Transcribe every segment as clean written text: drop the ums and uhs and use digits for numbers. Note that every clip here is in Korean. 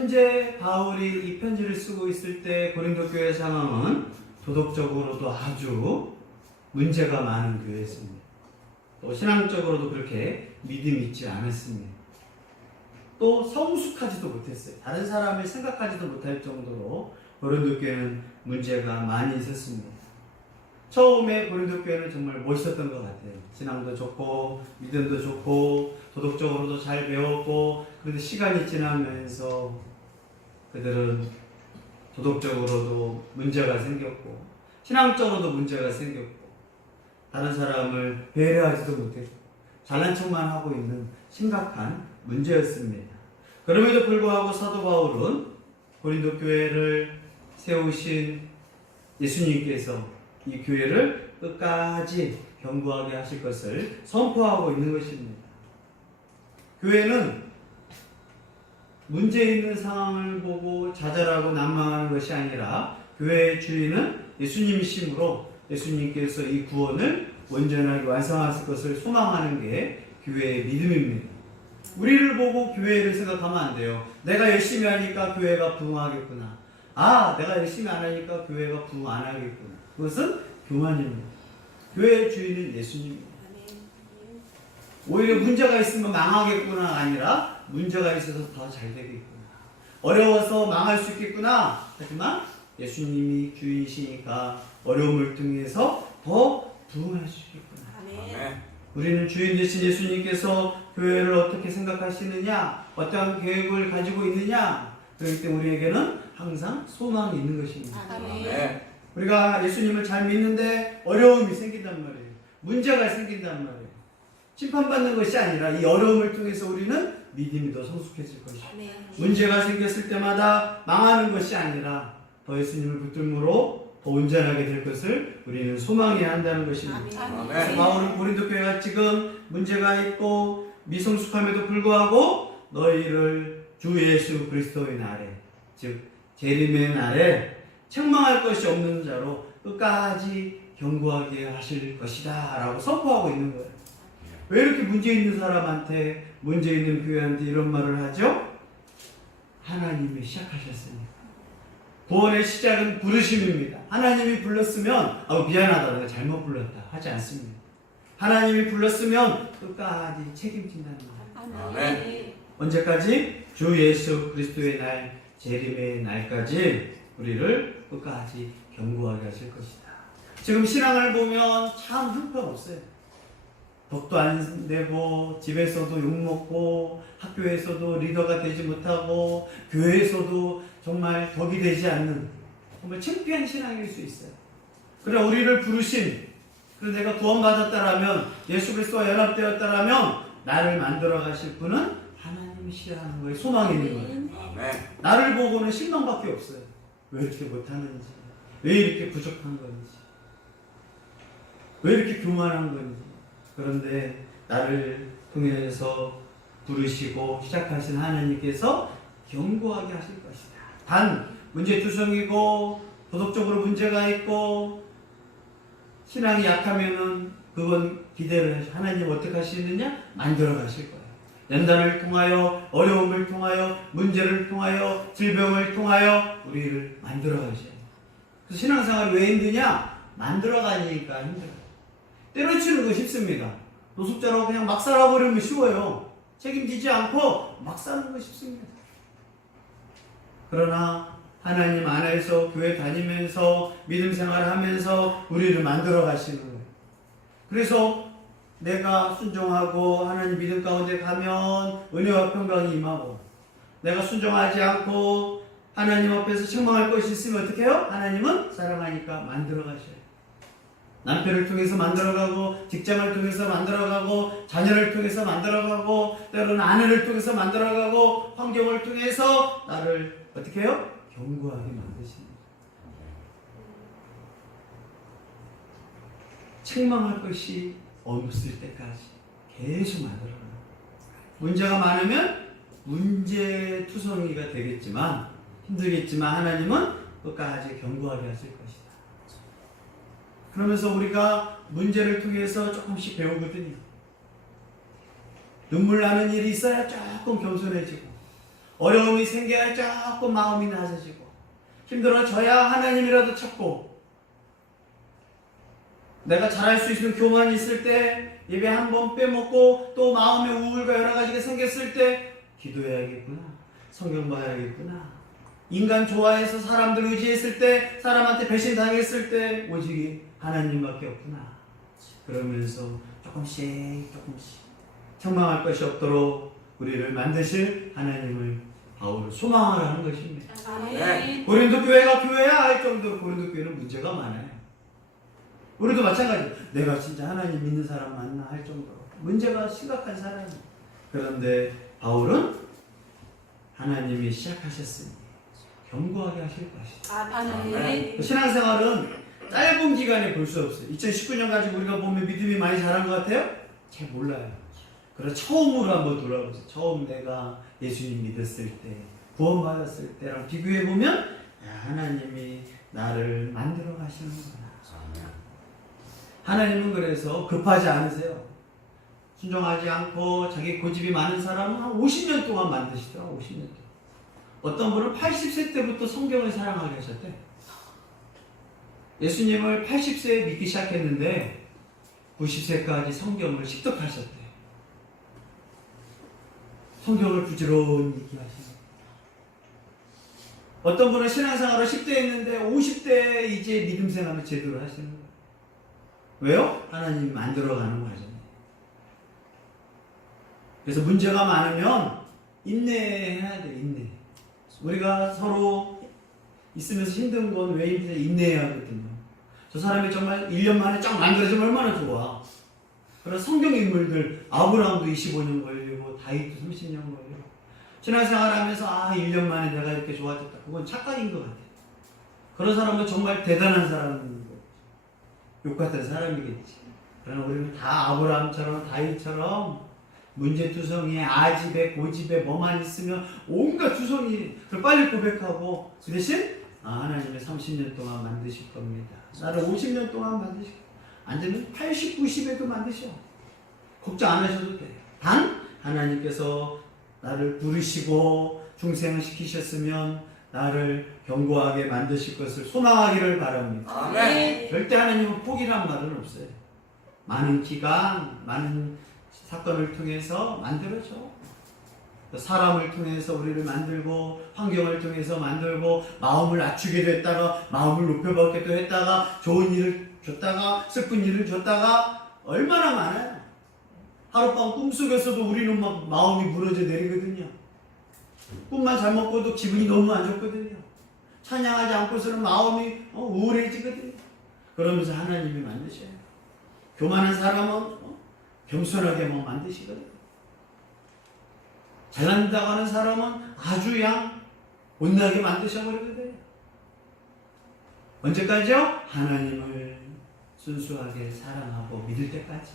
현재 바울이 이 편지를 쓰고 있을 때 고린도 교회 상황은 도덕적으로도 아주 문제가 많은 교회였습니다. 또 신앙적으로도 그렇게 믿음이 있지 않았습니다. 또 성숙하지도 못했어요. 다른 사람을 생각하지도 못할 정도로 고린도 교회는 문제가 많이 있었습니다. 처음에 고린도 교회는 정말 멋있었던 것 같아요. 신앙도 좋고 믿음도 좋고 도덕적으로도 잘 배웠고, 그런데 시간이 지나면서 그들은 도덕적으로도 문제가 생겼고 신앙적으로도 문제가 생겼고 다른 사람을 배려하지도 못했고 잘난 척만 하고 있는 심각한 문제였습니다. 그럼에도 불구하고 사도 바울은 고린도 교회를 세우신 예수님께서 이 교회를 끝까지 견고하게 하실 것을 선포하고 있는 것입니다. 교회는 문제 있는 상황을 보고 좌절하고 난망하는 것이 아니라 교회의 주인은 예수님이시므로 예수님께서 이 구원을 온전하게 완성하실 것을 소망하는 게 교회의 믿음입니다. 우리를 보고 교회를 생각하면 안 돼요. 내가 열심히 하니까 교회가 부흥하겠구나. 내가 열심히 안 하니까 교회가 부흥 안 하겠구나. 그것은 교만입니다. 교회의 주인은 예수님입니다. 오히려 문제가 있으면 망하겠구나 아니라 문제가 있어서 더 잘 되겠구나. 어려워서 망할 수 있겠구나. 하지만 예수님이 주인이시니까 어려움을 통해서 더 부흥할 수 있겠구나. 아멘. 우리는 주인 되신 예수님께서 교회를 어떻게 생각하시느냐, 어떠한 계획을 가지고 있느냐, 그렇기 때문에 우리에게는 항상 소망이 있는 것입니다. 아멘. 우리가 예수님을 잘 믿는데 어려움이 생긴단 말이에요. 문제가 생긴단 말이에요. 심판받는 것이 아니라 이 어려움을 통해서 우리는 믿음이 더 성숙해질 것입니다. 문제가 생겼을 때마다 망하는 것이 아니라 더 예수님을 붙들므로 더 온전하게 될 것을 우리는 소망해야 한다는 것입니다. 아멘. 바울은 고린도 교회가 지금 문제가 있고 미성숙함에도 불구하고 너희를 주 예수 그리스도의 날에, 즉 재림의 날에 책망할 것이 없는 자로 끝까지 견고하게 하실 것이다 라고 선포하고 있는 거예요. 왜 이렇게 문제 있는 사람한테, 문제 있는 교회한테 이런 말을 하죠? 하나님이 시작하셨으니까. 구원의 시작은 부르심입니다. 하나님이 불렀으면 미안하다, 내가 잘못 불렀다 하지 않습니다. 하나님이 불렀으면 끝까지 책임진다는 거예요. 아멘. 언제까지? 주 예수 그리스도의 날, 재림의 날까지 우리를 끝까지 견고하게 하실 것이다. 지금 신앙을 보면 참 형편없어요. 덕도 안 되고 집에서도 욕먹고 학교에서도 리더가 되지 못하고 교회에서도 정말 덕이 되지 않는 정말 창피한 신앙일 수 있어요. 그러나 우리를 부르신, 그래서 내가 구원받았다라면, 예수 그리스도와 연합되었다라면 나를 만들어 가실 분은 하나님이시라는 거에 소망이 있는 거예요. 아멘. 나를 보고는 실망밖에 없어요. 왜 이렇게 못하는지, 왜 이렇게 부족한 건지, 왜 이렇게 교만한 건지. 그런데 나를 통해서 부르시고 시작하신 하나님께서 견고하게 하실 것이다. 단 문제투성이고 도덕적으로 문제가 있고 신앙이 약하면은 그건 기대를 하시. 하나님 어떻게 하시느냐? 만들어 가실 거예요. 연단을 통하여, 어려움을 통하여, 문제를 통하여, 질병을 통하여 우리를 만들어 가셔요. 그래서 신앙생활이 왜 힘드냐? 만들어 가니까 힘들어요. 때려치는 거 쉽습니다. 노숙자라고 그냥 막 살아버리면 쉬워요. 책임지지 않고 막 사는 거 쉽습니다. 그러나 하나님 안에서 교회 다니면서 믿음 생활하면서 우리를 만들어 가시는 거예요. 그래서 내가 순종하고 하나님 믿음 가운데 가면 은혜와 평강이 임하고, 내가 순종하지 않고 하나님 앞에서 책망할 것이 있으면 어떻게 해요? 하나님은 사랑하니까 만들어 가셔요. 남편을 통해서 만들어가고, 직장을 통해서 만들어가고, 자녀를 통해서 만들어가고, 때로는 아내를 통해서 만들어가고, 환경을 통해서 나를 어떻게 해요? 견고하게 만드십니다. 책망할 것이 없을 때까지 계속 만들어가요. 문제가 많으면 문제투성이가 되겠지만, 힘들겠지만 하나님은 끝까지 견고하게 하실 것이다. 그러면서 우리가 문제를 통해서 조금씩 배우거든요. 눈물 나는 일이 있어야 조금 겸손해지고, 어려움이 생겨야 조금 마음이 낮아지고 힘들어져야 하나님이라도 찾고 내가 잘할 수 있는 교만이 있을 때 예배 한 번 빼먹고 또 마음의 우울과 여러 가지가 생겼을 때 기도해야겠구나. 성경 봐야겠구나. 인간 좋아해서 사람들 의지했을 때 사람한테 배신당했을 때 오직 하나님밖에 없구나. 그러면서 조금씩 책망할 것이 없도록 우리를 만드실 하나님을 바울을 소망하라는 것입니다. 아멘. 고린도 교회가 교회야 할 정도로 고린도 교회는 문제가 많아요. 우리도 마찬가지. 내가 진짜 하나님 믿는 사람 맞나 할 정도로 문제가 심각한 사람이에요. 그런데 바울은 하나님이 시작하셨으니 견고하게 하실 것이다. 아멘. 신앙생활은 짧은 기간에 볼 수 없어요. 2019년 가지고 우리가 보면 믿음이 많이 자란 것 같아요? 잘 몰라요. 그래서 처음으로 한번 돌아보세요. 처음 내가 예수님 믿었을 때, 구원받았을 때랑 비교해보면 하나님이 나를 만들어 가시는구나. 하나님은 그래서 급하지 않으세요. 순종하지 않고 자기 고집이 많은 사람은 한 50년 동안 만드시더라고요. 50년 동안. 어떤 분은 80세 때부터 성경을 사랑하게 하셨대. 예수님을 80세에 믿기 시작했는데 90세까지 성경을 습득하셨대. 성경을 부지런히 얘기하시는. 어떤 분은 신앙생활을 10대 했는데 50대에 이제 믿음 생활을 제대로 하시는 거예요. 왜요? 하나님이 만들어가는 과정이에요. 그래서 문제가 많으면 인내해야 돼요. 인내. 우리가 서로 있으면서 힘든 건 왜 힘드냐? 인내해야 하거든요. 저 사람이 정말 1년 만에 쫙 만들어지면 얼마나 좋아. 그런 성경 인물들 아브라함도 25년 걸리고 다윗도 30년 걸리고 신앙생활 하면서 1년 만에 내가 이렇게 좋아졌다. 그건 착각인 것 같아요. 그런 사람은 정말 대단한 사람인 거죠. 욕 같은 사람이겠지. 그러나 우리는 다 아브라함처럼 다윗처럼 문제투성이에 아집에 고집에 뭐만 있으면 온갖 투성이 그걸 빨리 고백하고 그 대신 하나님의 30년 동안 만드실 겁니다. 나를 50년 동안 만드실 겁니다. 안 되면 80, 90에도 만드셔. 걱정 안 하셔도 돼. 단 하나님께서 나를 부르시고 중생을 시키셨으면 나를 견고하게 만드실 것을 소망하기를 바랍니다. 아멘. 절대 하나님은 포기란 말은 없어요. 많은 기간, 많은 사건을 통해서 만들어줘. 사람을 통해서 우리를 만들고 환경을 통해서 만들고 마음을 낮추게 됐다가 마음을 높여받기도 했다가 좋은 일을 줬다가 슬픈 일을 줬다가 얼마나 많아요. 하룻밤 꿈속에서도 우리는 막 마음이 무너져 내리거든요. 꿈만 잘못 꿔도 기분이 너무 안 좋거든요. 찬양하지 않고서는 마음이 우울해지거든요. 그러면서 하나님이 만드셔요. 교만한 사람은 겸손하게 만드시거든요. 잘난다고 하는 사람은 아주 온나게 만드셔버리거든요. 언제까지요? 하나님을 순수하게 사랑하고 믿을 때까지.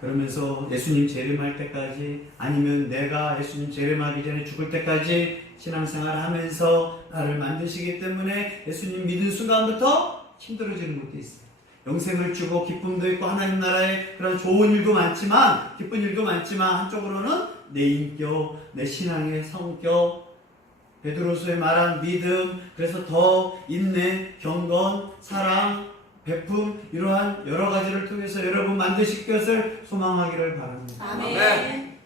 그러면서 예수님 재림할 때까지 아니면 내가 예수님 재림하기 전에 죽을 때까지 신앙생활 하면서 나를 만드시기 때문에 예수님 믿은 순간부터 힘들어지는 것도 있어요. 영생을 주고 기쁨도 있고 하나님 나라에 그런 좋은 일도 많지만 기쁜 일도 많지만 한쪽으로는 내 인격, 내 신앙의 성격, 베드로서의 말한 믿음, 그래서 더 인내, 경건, 사랑, 베품 이러한 여러 가지를 통해서 여러분 만드실 것을 소망하기를 바랍니다. 아멘.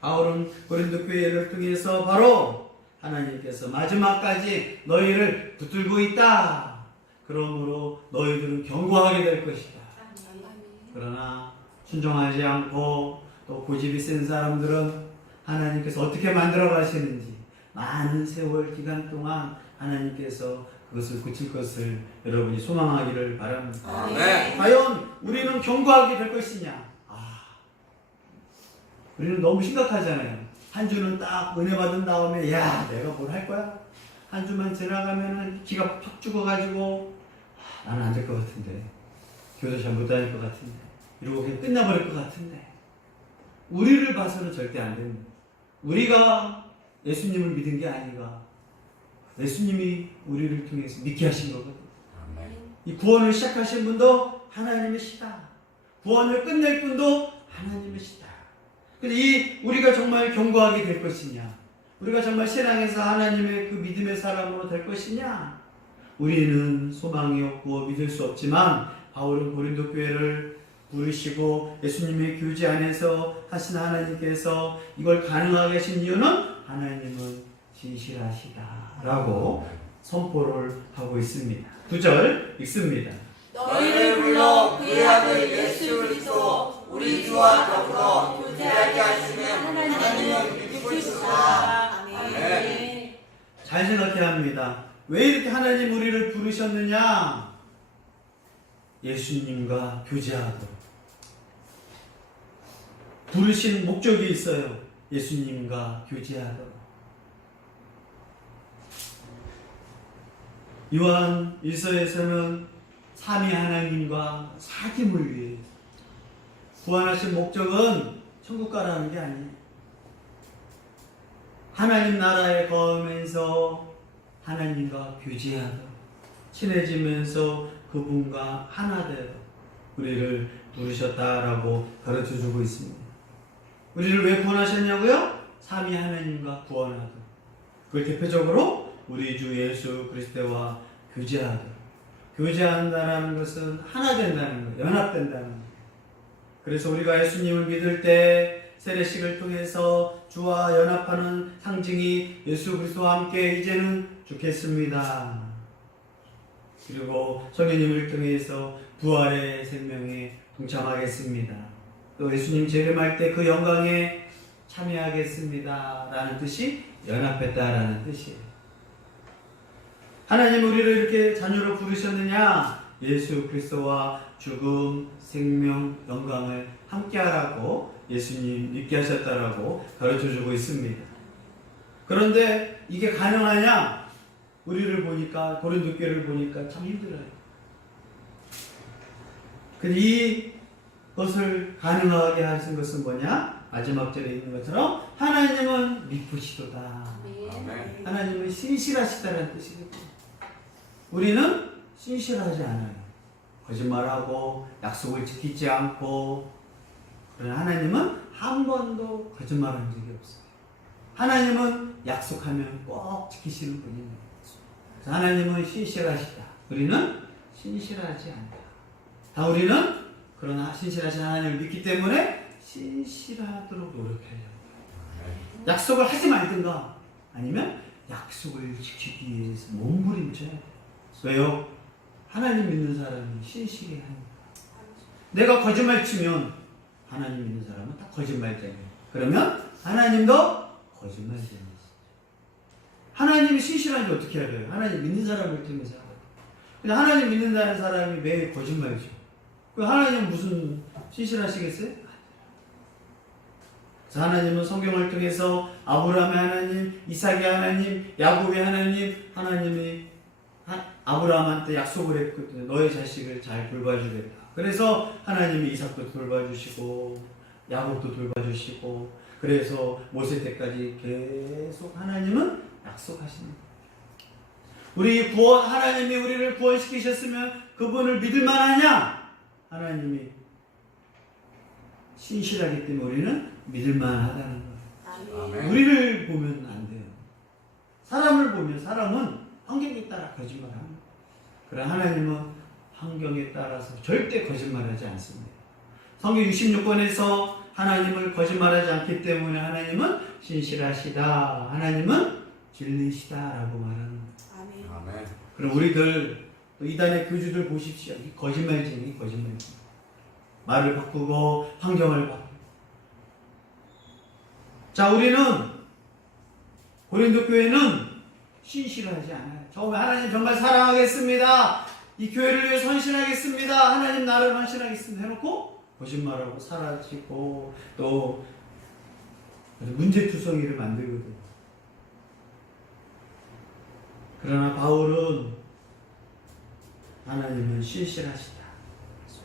바울은 고린도 교회를 통해서 바로 하나님께서 마지막까지 너희를 붙들고 있다. 그러므로 너희들은 견고하게 될 것이다. 그러나 순종하지 않고 또 고집이 센 사람들은 하나님께서 어떻게 만들어 가시는지 많은 세월 기간 동안 하나님께서 그것을 고칠 것을 여러분이 소망하기를 바랍니다. 아멘. 과연 우리는 견고하게 될 것이냐? 우리는 너무 심각하잖아요. 한 주는 딱 은혜 받은 다음에 내가 뭘 할 거야? 한 주만 지나가면은 기가 팍 죽어가지고 나는 안 될 것 같은데 교도 잘 못 다닐 것 같은데 이러고 그냥 끝나버릴 것 같은데 우리를 봐서는 절대 안 됩니다. 우리가 예수님을 믿은 게 아니라 예수님이 우리를 통해서 믿게 하신 거거든요. 이 구원을 시작하신 분도 하나님이시다. 구원을 끝낼 분도 하나님이시다. 근데 우리가 정말 견고하게 될 것이냐? 우리가 정말 신앙에서 하나님의 그 믿음의 사람으로 될 것이냐? 우리는 소망이 없고 믿을 수 없지만 바울은 고린도 교회를 부르시고 예수님의 교제 안에서 하신 하나님께서 이걸 가능하게 하신 이유는 하나님은 진실하시다라고 선포를 하고 있습니다. 9절 읽습니다. 너희를 불러 그의 아들 예수 그리스도 우리 주와 더불어 교제하게 하시는 하나님은 믿으시다. 아멘. 잘 생각해야 합니다. 왜 이렇게 하나님 우리를 부르셨느냐? 예수님과 교제하도록. 부르신 목적이 있어요. 예수님과 교제하도록. 요한 1서에서는 삼위 하나님과 사귐을 위해 구원하신 목적은 천국 가라는 게 아니에요. 하나님 나라에 거하면서 하나님과 교제하도록 친해지면서 그분과 하나 되도록 우리를 부르셨다라고 가르쳐주고 있습니다. 우리를 왜 구원하셨냐고요? 삼위 하나님과 구원하도록. 그걸 대표적으로 우리 주 예수 그리스도와 교제하도록. 교제한다는 것은 하나 된다는 거예요. 연합된다는 거예요. 그래서 우리가 예수님을 믿을 때 세례식을 통해서 주와 연합하는 상징이 예수 그리스도와 함께 이제는 죽겠습니다. 그리고 성령님을 통해서 부활의 생명에 동참하겠습니다. 또 예수님 재림할 때 그 영광에 참여하겠습니다 라는 뜻이 연합했다라는 뜻이에요. 하나님 우리를 이렇게 자녀로 부르셨느냐? 예수 그리스도와 죽음, 생명, 영광을 함께하라고 예수님 믿게 하셨다라고 가르쳐주고 있습니다. 그런데 이게 가능하냐? 우리를 보니까, 고린도 교회를 보니까 참 힘들어요. 근데 이것을 가능하게 하신 것은 뭐냐? 마지막 절에 있는 것처럼 하나님은 미쁘시도다. 하나님은 신실하시다는 뜻이거든요. 우리는 신실하지 않아요. 거짓말하고 약속을 지키지 않고. 그러나 하나님은 한 번도 거짓말한 적이 없어요. 하나님은 약속하면 꼭 지키시는 분입니다. 그래서 하나님은 신실하시다. 우리는 신실하지 않다. 다 우리는 그러나 신실하신 하나님을 믿기 때문에 신실하도록 노력해요. 약속을 하지 말든가 아니면 약속을 지키기 위해서 몸부림쳐야 돼요. 왜요? 하나님 믿는 사람이 신실해야 합니다. 내가 거짓말 치면 하나님 믿는 사람은 다 거짓말쟁이에요. 그러면 하나님도 거짓말쟁이죠. 하나님이 신실한지 어떻게 알아요? 하나님 믿는 사람을 통해서 알아요. 근데 하나님 믿는다는 사람이 매일 거짓말이죠. 그 하나님은 무슨 신실하시겠어요? 그래서 하나님은 성경을 통해서 아브라함의 하나님, 이삭의 하나님, 야곱의 하나님, 하나님이 아브라함한테 약속을 했거든요. 너의 자식을 잘 돌봐주겠다. 그래서 하나님이 이삭도 돌봐주시고 야곱도 돌봐주시고 그래서 모세 때까지 계속 하나님은 약속하시는 거예요. 하나님이 우리를 구원시키셨으면 그분을 믿을 만하냐? 하나님이 신실하기 때문에 우리는 믿을 만하다는 거예요. 아멘. 우리를 보면 안 돼요. 사람을 보면 사람은 환경에 따라 거짓말합니다. 그러나 하나님은 환경에 따라서 절대 거짓말하지 않습니다. 성경 66권에서 하나님을 거짓말하지 않기 때문에 하나님은 신실하시다. 하나님은 진리시다라고 말하는 거예요. 아멘. 그럼 우리들 또 이단의 교주들 보십시오. 거짓말쟁이. 말을 바꾸고 환경을 바꾸고. 자, 우리는 고린도 교회는 신실하지 않아요. 정말 하나님 정말 사랑하겠습니다. 이 교회를 위해 헌신하겠습니다. 하나님 나라를 헌신하겠습니다. 해놓고 거짓말하고 사라지고 또 문제투성이를 만들거든요. 그러나 바울은 하나님은 신실하시다.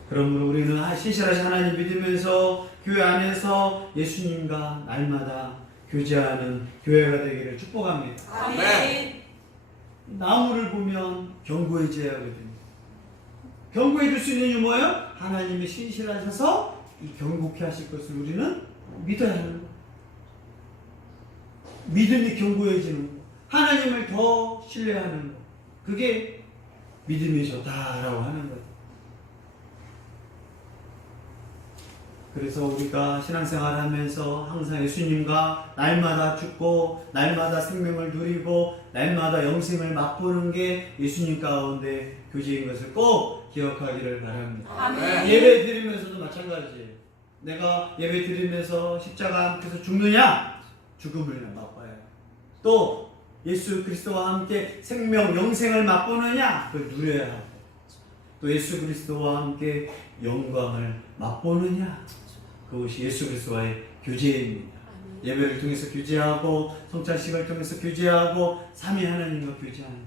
그러므로 우리는 신실하신 하나님 믿으면서 교회 안에서 예수님과 날마다 교제하는 교회가 되기를 축복합니다. 아멘. 나무를 보면 견고해져야 하거든요. 견고해질 수 있는 이유 뭐예요? 하나님이 신실하셔서 이 견고케 하실 것을 우리는 믿어야 하는 거. 믿음이 견고해지는 거. 하나님을 더 신뢰하는 거. 그게 믿음이 좋다라고 하는 거예요. 그래서 우리가 신앙생활 하면서 항상 예수님과 날마다 죽고 날마다 생명을 누리고 날마다 영생을 맛보는 게 예수님 가운데 교제인 것을 꼭 기억하기를 바랍니다. 아멘. 예배 드리면서도 마찬가지예요. 내가 예배 드리면서 십자가 앞에서 죽느냐? 죽음을 맛봐야 해요. 또 예수 그리스도와 함께 생명, 영생을 맛보느냐? 그걸 누려야 하고 또 예수 그리스도와 함께 영광을 맛보느냐? 그것이 예수 그리스도와의 교제입니다. 예배를 통해서 교제하고 성찬식을 통해서 교제하고 삼위 하나님과 교제하는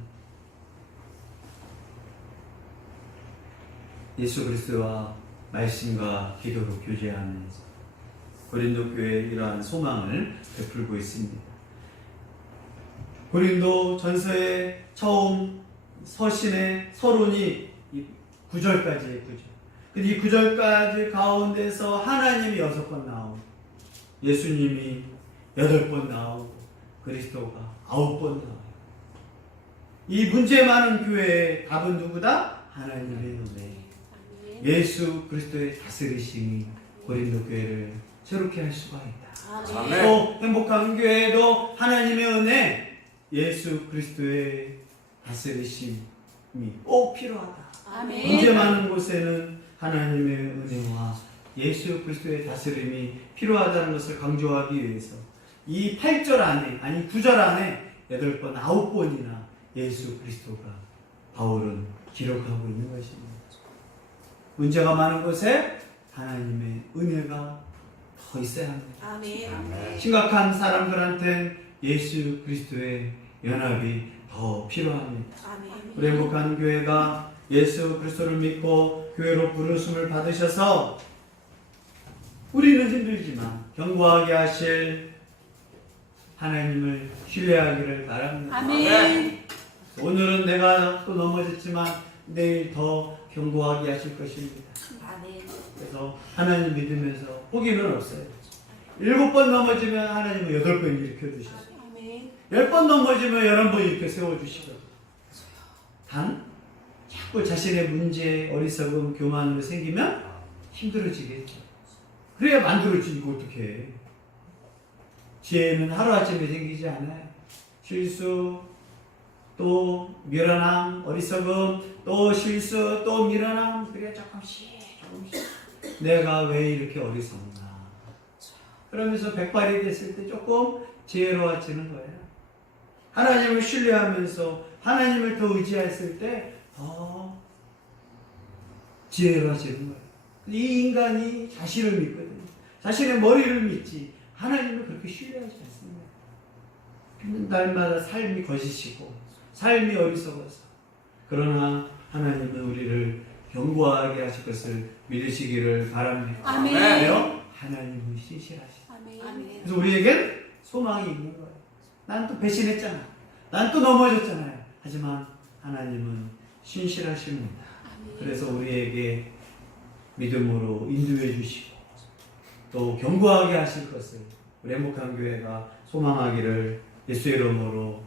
예수 그리스도와 말씀과 기도로 교제하면서 고린도 교회에 이러한 소망을 베풀고 있습니다. 고린도 전서의 처음 서신의 서론이 9절까지의 구절. 근데 이 9절까지 가운데서 하나님이 6번 나오고 예수님이 8번 나오고 그리스도가 9번 나와요. 이 문제 많은 교회의 답은 누구다? 하나님의 은혜. 예수 그리스도의 다스리심이 고린도 교회를 새롭게 할 수가 있다. 아멘. 또 행복한 교회도 하나님의 은혜, 예수 그리스도의 다스리심이 꼭 필요하다. 아멘. 문제 많은 곳에는 하나님의 은혜와 예수 그리스도의 다스림이 필요하다는 것을 강조하기 위해서 이 8절 안에, 아니 9절 안에 8번, 9번이나 예수 그리스도가 바울은 기록하고 있는 것입니다. 문제가 많은 곳에 하나님의 은혜가 더 있어야 합니다. 아멘. 심각한 사람들한테는 예수 그리스도의 연합이 더 필요합니다. 아멘. 우리 행복한 교회가 예수 그리스도를 믿고 교회로 부르심을 받으셔서 우리는 힘들지만 견고하게 하실 하나님을 신뢰하기를 바랍니다. 아멘. 오늘은 내가 또 넘어졌지만 내일 더 견고하게 하실 것입니다. 아멘. 그래서 하나님 믿으면서 포기는 없어요. 7번 넘어지면 하나님은 8번 일으켜주셔서 아멘. 10번 넘어지면 11번 이렇게 세워주시고 단 자꾸 자신의 문제, 어리석음, 교만으로 생기면 힘들어지겠죠. 그래야 만들어지고 어떻게 해. 지혜는 하루아침에 생기지 않아요. 실수, 또 미련함, 어리석음, 또 실수, 또 미련함, 그래야 조금씩 내가 왜 이렇게 어리석나. 그러면서 백발이 됐을 때 조금 지혜로워지는 거예요. 하나님을 신뢰하면서 하나님을 더 의지했을 때 더 지혜로워지는 거예요. 이 인간이 자신을 믿거든요. 자신의 머리를 믿지 하나님을 그렇게 신뢰하지 않습니다. 날마다 삶이 거짓이고 삶이 어리석어서 그러나 하나님은 우리를 견고하게 하실 것을 믿으시기를 바랍니다. 아멘. 왜요? 하나님은 신실하시다. 아멘. 그래서 우리에겐 소망이 있는 거예요. 난 또 배신했잖아. 난 또 넘어졌잖아요. 하지만 하나님은 신실하십니다. 그래서 우리에게 믿음으로 인도해 주시고 또 견고하게 하실 것을 우리 행복한 교회가 소망하기를 예수의 이름으로